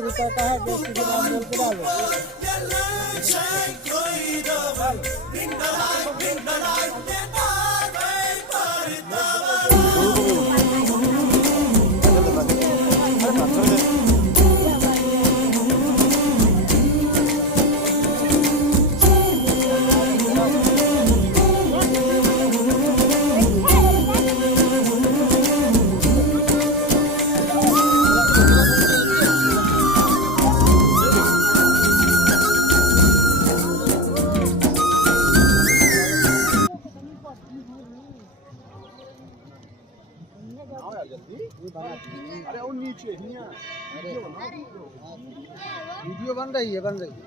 रुपए का है, 10 की नाम बोल के डालो। अरे वो नीचे वीडियो बन रही है, बन रही है।